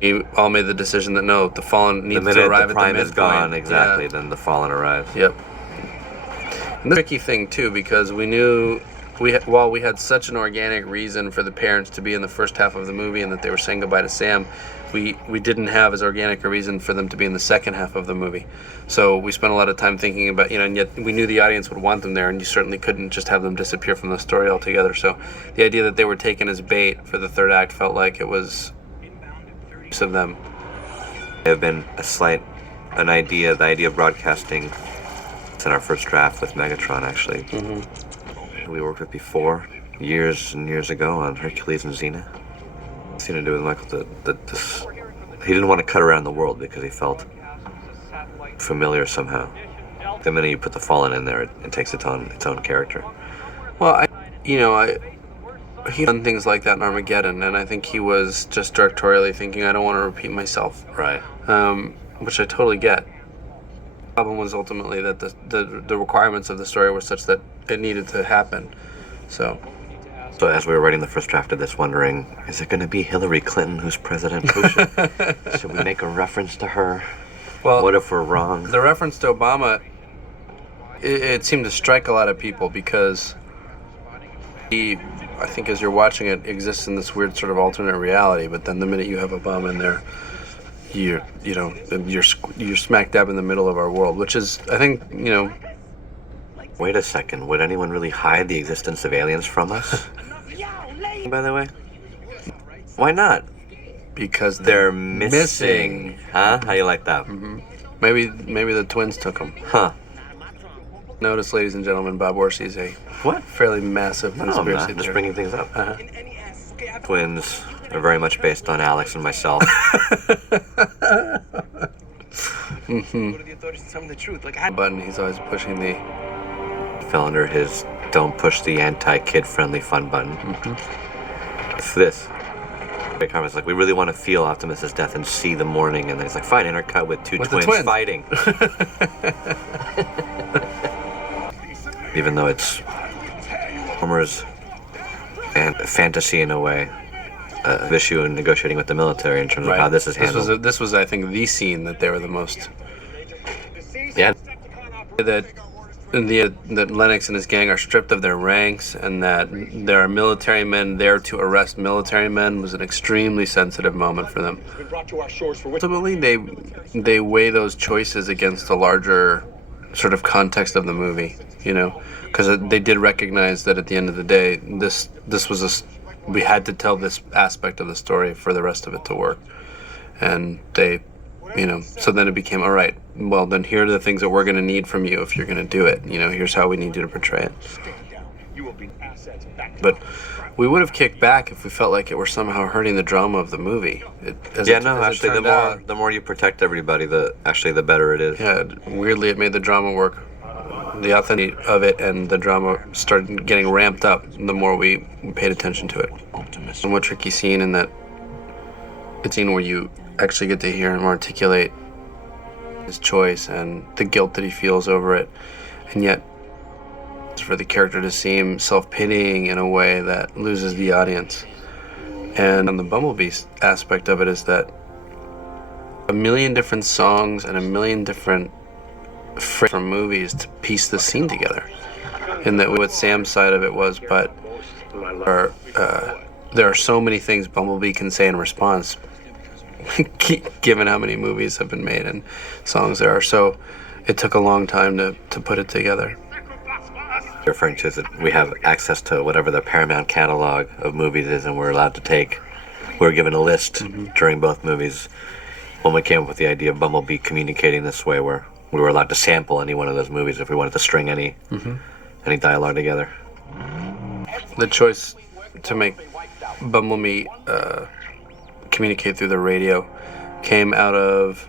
we all made the decision that no, the Fallen needs to arrive the at Prime the is midpoint. gone, exactly, Yeah. then the Fallen arrives. Yep. And the tricky thing too, because we knew while we had such an organic reason for the parents to be in the first half of the movie and that they were saying goodbye to Sam, we didn't have as organic a reason for them to be in the second half of the movie. So we spent a lot of time thinking about, and yet we knew the audience would want them there, and you certainly couldn't just have them disappear from the story altogether. So the idea that they were taken as bait for the third act felt like it was use of them. There have been the idea of broadcasting. It's in our first draft with Megatron, actually. Mm-hmm. We worked with before, years and years ago, on Hercules and Xena. It's to do with Michael. He didn't want to cut around the world because he felt familiar somehow. The minute you put the Fallen in there, it takes its own character. Well, he done things like that in Armageddon, and I think he was just directorially thinking, I don't want to repeat myself. Right. Which I totally get. The problem was ultimately that the requirements of the story were such that it needed to happen. So as we were writing the first draft of this, wondering, is it going to be Hillary Clinton who's president? Should we make a reference to her? Well, what if we're wrong? The reference to Obama, it seemed to strike a lot of people because he, I think as you're watching it, exists in this weird sort of alternate reality, but then the minute you have Obama in there, you're smack dab in the middle of our world, which is, I think, Wait a second, would anyone really hide the existence of aliens from us? By the way? Why not? Because they're missing. Huh? How you like that? Mm-hmm. Maybe the twins took them. Huh. Notice, ladies and gentlemen, Bob Orci is a fairly massive conspiracy theory. Just bringing things up. Twins are very much based on Alex and myself. Mm-hmm. Button, he's always pushing the... Fell under his don't push the anti-kid friendly fun button. Mm-hmm. It's this. It's like, we really want to feel Optimus's death and see the morning, and then he's like, fine, intercut with twins fighting. Even though it's Homer's and fantasy in a way, issue in negotiating with the military in terms of how this is handled. This was, I think, the scene that they were the most... Yeah. That Lennox and his gang are stripped of their ranks, and that there are military men there to arrest military men was an extremely sensitive moment for them. Ultimately, they weigh those choices against the larger sort of context of the movie, because they did recognize that at the end of the day, this was we had to tell this aspect of the story for the rest of it to work, and they. So then it became, all right, well, then here are the things that we're going to need from you if you're going to do it. Here's how we need you to portray it. But we would have kicked back if we felt like it were somehow hurting the drama of the movie. The more you protect everybody, the better it is. Yeah, weirdly, it made the drama work. The authenticity of it and the drama started getting ramped up the more we paid attention to it. Somewhat tricky scene in that it's a scene where you actually get to hear him articulate his choice and the guilt that he feels over it, and yet for the character to seem self-pitying in a way that loses the audience. And on the Bumblebee aspect of it is that a million different songs and a million different from movies to piece the scene together, and that what Sam's side of it was, but there are so many things Bumblebee can say in response given how many movies have been made and songs there are. So it took a long time to put it together. Referring to that we have access to whatever the Paramount catalog of movies is, and we're allowed to take, we were given a list during both movies when we came up with the idea of Bumblebee communicating this way, where we were allowed to sample any one of those movies if we wanted to string any dialogue together. The choice to make Bumblebee communicate through the radio came out of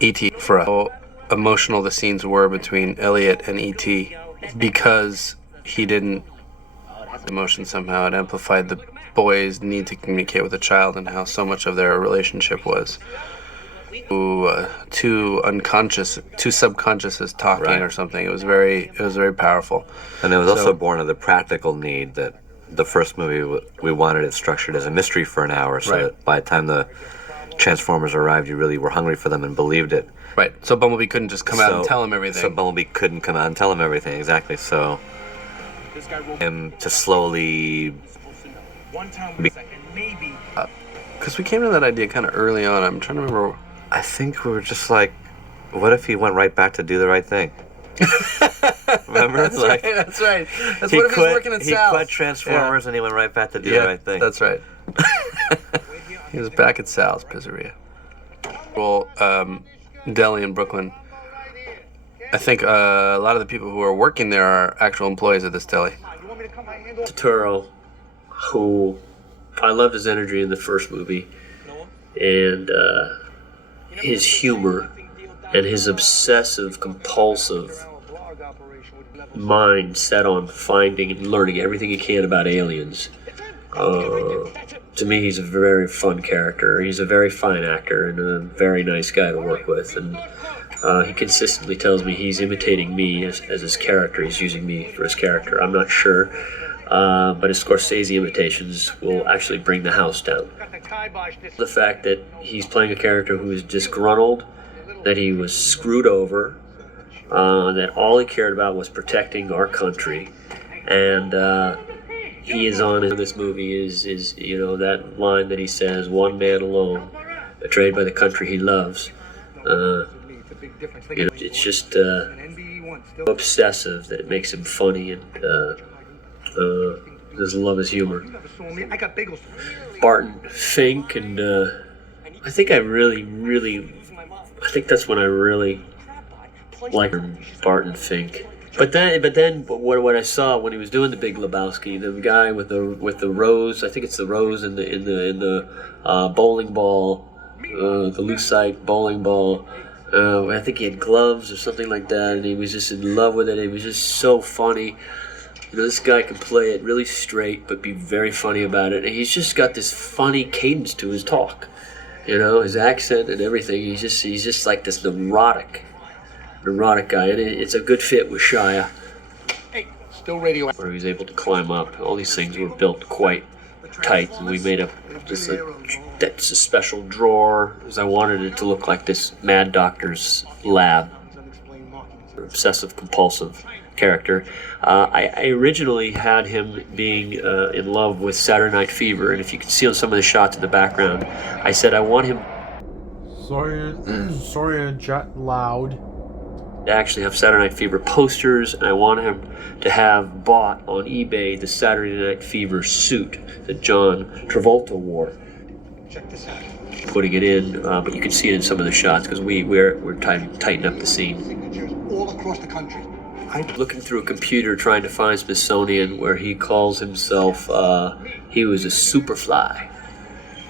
E.T. for how emotional the scenes were between Elliot and E.T. because he didn't emotion somehow. It amplified the boy's need to communicate with a child and how so much of their relationship was two subconsciouses talking or something. It was very powerful. And it was also born of the practical need that the first movie, we wanted it structured as a mystery for an hour, so that by the time the Transformers arrived, you really were hungry for them and believed it. Right. So Bumblebee couldn't just come out and tell him everything. So Bumblebee couldn't come out and tell him everything, exactly. So him to slowly because we came to that idea kind of early on. I'm trying to remember. I think we were just like, what if he went right back to do the right thing? Remember? That's right. That's right. That's what if he's working at Sal's. He quit Transformers and he went right back to do the right thing. That's right. He was back at Sal's Pizzeria. Well, deli in Brooklyn. I think a lot of the people who are working there are actual employees of this deli. Turturro, who I loved his energy in the first movie, and his humor, and his obsessive, compulsive mind set on finding and learning everything he can about aliens. To me, he's a very fun character. He's a very fine actor and a very nice guy to work with. And he consistently tells me he's imitating me as his character. He's using me for his character. I'm not sure. But his Scorsese imitations will actually bring the house down. The fact that he's playing a character who is disgruntled, that he was screwed over, that all he cared about was protecting our country, and he is on in this movie is that line that he says, "One man alone, betrayed by the country he loves." It's just obsessive that it makes him funny, and doesn't love his humor. Barton Fink, and I think that's when I really liked Barton Fink. But then what I saw when he was doing the Big Lebowski, the guy with the rose, I think it's the rose in the bowling ball, the lucite bowling ball. I think he had gloves or something like that, and he was just in love with it. It was just so funny. This guy can play it really straight, but be very funny about it. And he's just got this funny cadence to his talk, his accent and everything. He's just like this neurotic guy, and it's a good fit with Shia. Hey, still radio. Where he was able to climb up. All these things were built quite tight, and we made that's a special drawer, because I wanted it to look like this mad doctor's lab. Obsessive compulsive character. I originally had him being in love with Saturday Night Fever, and if you can see on some of the shots in the background, I said I want him sorry to jet loud. to actually have Saturday Night Fever posters, and I want him to have bought on eBay the Saturday Night Fever suit that John Travolta wore. Check this out. Putting it in, but you can see it in some of the shots because we're tightening up the scene. Signatures all across the country. I'm looking through a computer trying to find Smithsonian where he calls himself, he was a superfly.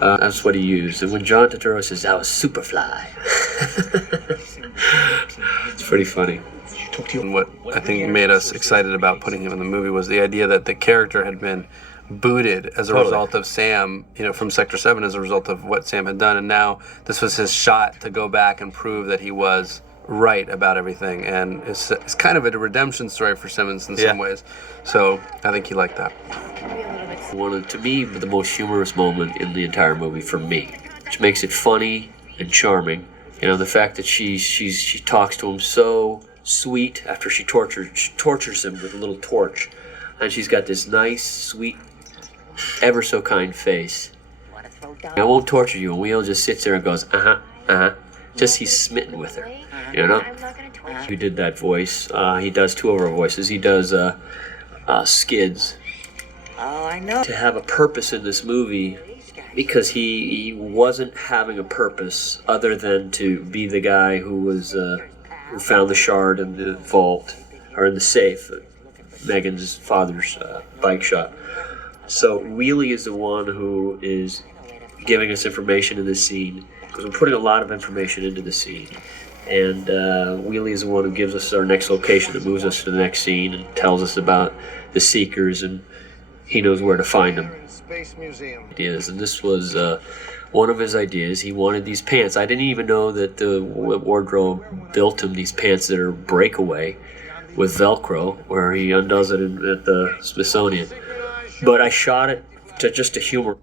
That's what he used. And when John Turturro says, I was superfly. It's pretty funny. And what I think made us excited about putting him in the movie was the idea that the character had been booted as a result of Sam, from Sector 7 as a result of what Sam had done. And now this was his shot to go back and prove that he was right about everything, and it's kind of a redemption story for Simmons in some ways. So I think he liked that. One of, to me, the most humorous moment in the entire movie for me, which makes it funny and charming. The fact that she talks to him so sweet after she tortures him with a little torch, and she's got this nice, sweet, ever so kind face. I won't torture you, and Wheel just sits there and goes, just he's smitten with her. Who did that voice? He does two of our voices. He does Skids. Oh, I know. To have a purpose in this movie, because he wasn't having a purpose other than to be the guy who found the shard in the vault, or in the safe, Megan's father's bike shop. So Wheelie is the one who is giving us information in this scene, because we're putting a lot of information into the scene. And Wheelie is the one who gives us our next location, that moves us to the next scene and tells us about the Seekers, and he knows where to find them. Space Museum. Ideas, and this was one of his ideas. He wanted these pants. I didn't even know that the wardrobe built him these pants that are breakaway with Velcro, where he undoes it at the Smithsonian. But I shot it to humor.